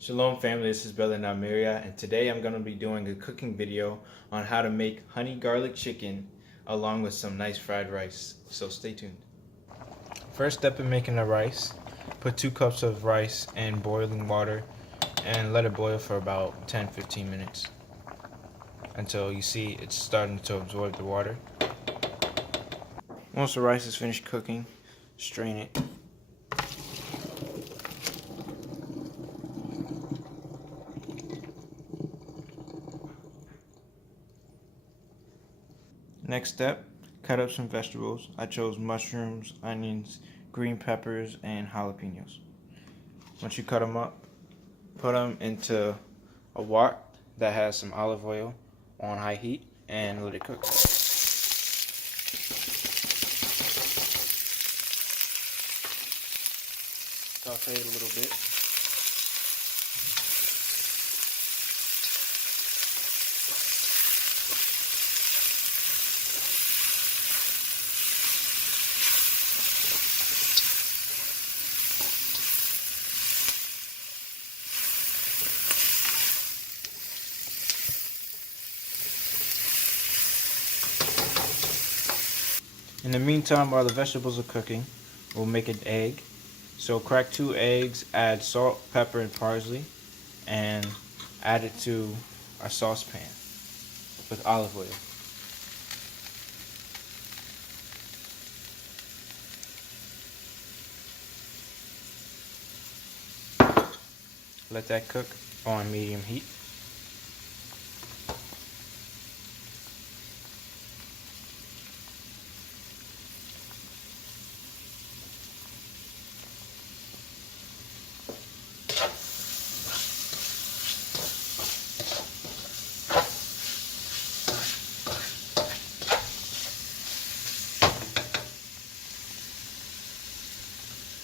Shalom family, this is Brother Namiria, and today I'm going to be doing a cooking video on how to make honey garlic chicken along with some nice fried rice, so stay tuned. First step in making the rice, put 2 cups of rice in boiling water and let it boil for about 10-15 minutes until you see it's starting to absorb the water. Once the rice is finished cooking, strain it. Next step, cut up some vegetables. I chose mushrooms, onions, green peppers, and jalapenos. Once you cut them up, put them into a wok that has some olive oil on high heat and let it cook. Saute it a little bit. In the meantime, while the vegetables are cooking, we'll make an egg. So crack 2 eggs, add salt, pepper, and parsley, and add it to our saucepan with olive oil. Let that cook on medium heat.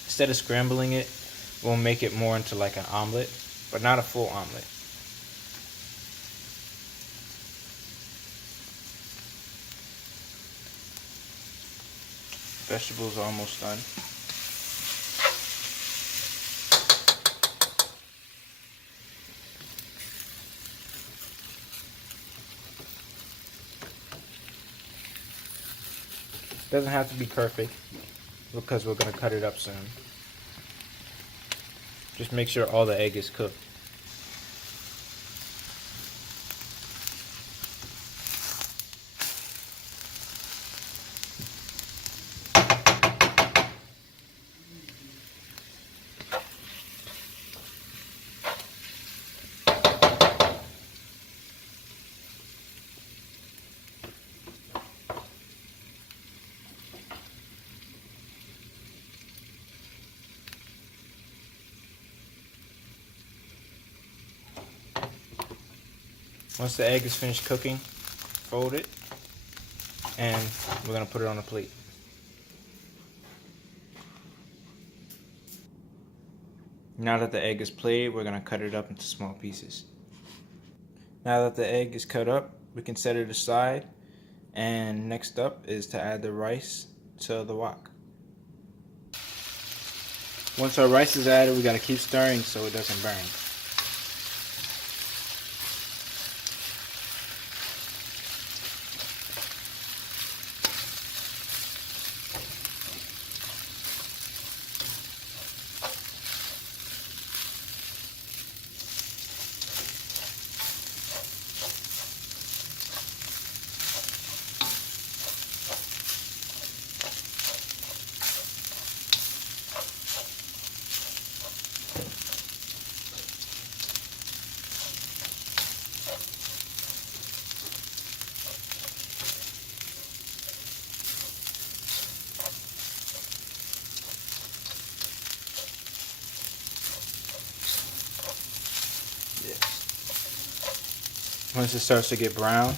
Instead of scrambling it, we'll make it more into like an omelet, but not a full omelet. Vegetables are almost done. Doesn't have to be perfect because we're going to cut it up soon. Just make sure all the egg is cooked. Once the egg is finished cooking, fold it, and we're going to put it on a plate. Now that the egg is plated, we're going to cut it up into small pieces. Now that the egg is cut up, we can set it aside, and next up is to add the rice to the wok. Once our rice is added, we got to keep stirring so it doesn't burn. Once it starts to get brown,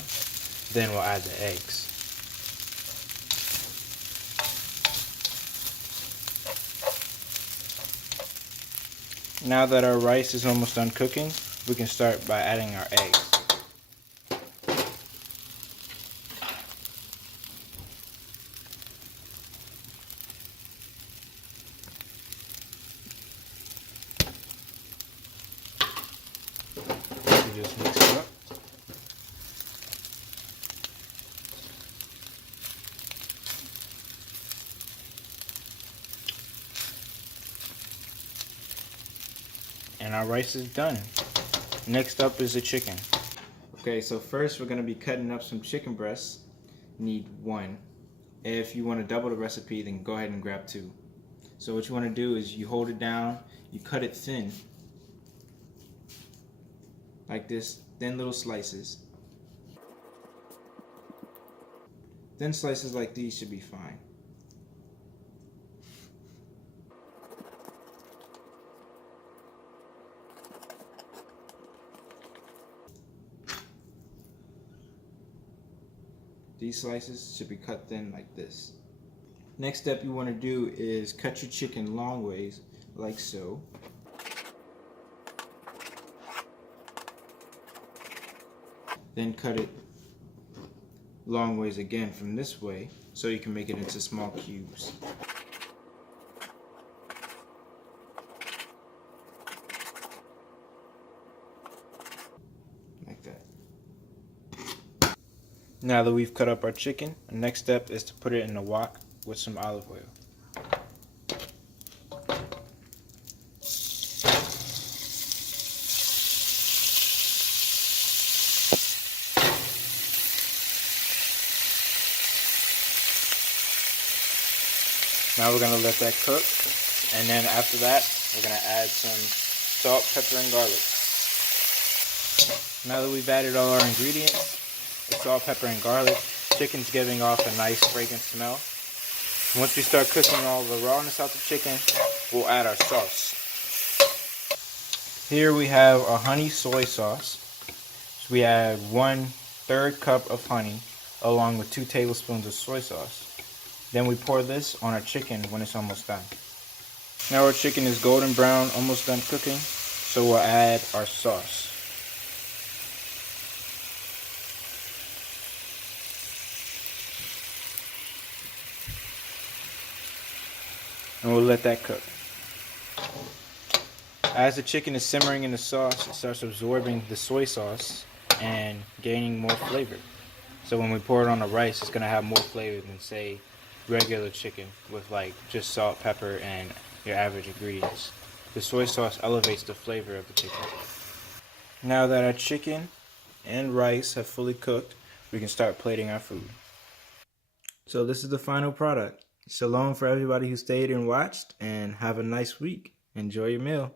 then we'll add the eggs. Now that our rice is almost done cooking, we can start by adding our eggs. just mix it up. And our rice is done. Next up is the chicken. Okay, so first we're going to be cutting up some chicken breasts. Need 1. If you want to double the recipe, then go ahead and grab 2. So what you want to do is you hold it down, you cut it thin, like this, thin little slices. Thin slices like these should be fine. These slices should be cut thin like this. Next step you want to do is cut your chicken long ways, like so. Then cut it long ways again from this way, so you can make it into small cubes. Like that. Now that we've cut up our chicken, the next step is to put it in a wok with some olive oil. Now we're going to let that cook, and then after that we're going to add some salt, pepper, and garlic. Now that we've added all our ingredients, the salt, pepper, and garlic, chicken's giving off a nice fragrant smell. Once we start cooking all the rawness out the chicken, we'll add our sauce. Here we have our honey soy sauce. So we add 1/3 cup of honey along with 2 tablespoons of soy sauce. Then we pour this on our chicken when it's almost done. Now our chicken is golden brown, almost done cooking, so we'll add our sauce. And we'll let that cook. As the chicken is simmering in the sauce, it starts absorbing the soy sauce and gaining more flavor. So when we pour it on the rice, it's going to have more flavor than, say, regular chicken with like just salt, pepper, and your average ingredients. The soy sauce elevates the flavor of the chicken. Now that our chicken and rice have fully cooked, we can start plating our food. So this is the final product. Shalom for everybody who stayed and watched, and have a nice week. Enjoy your meal.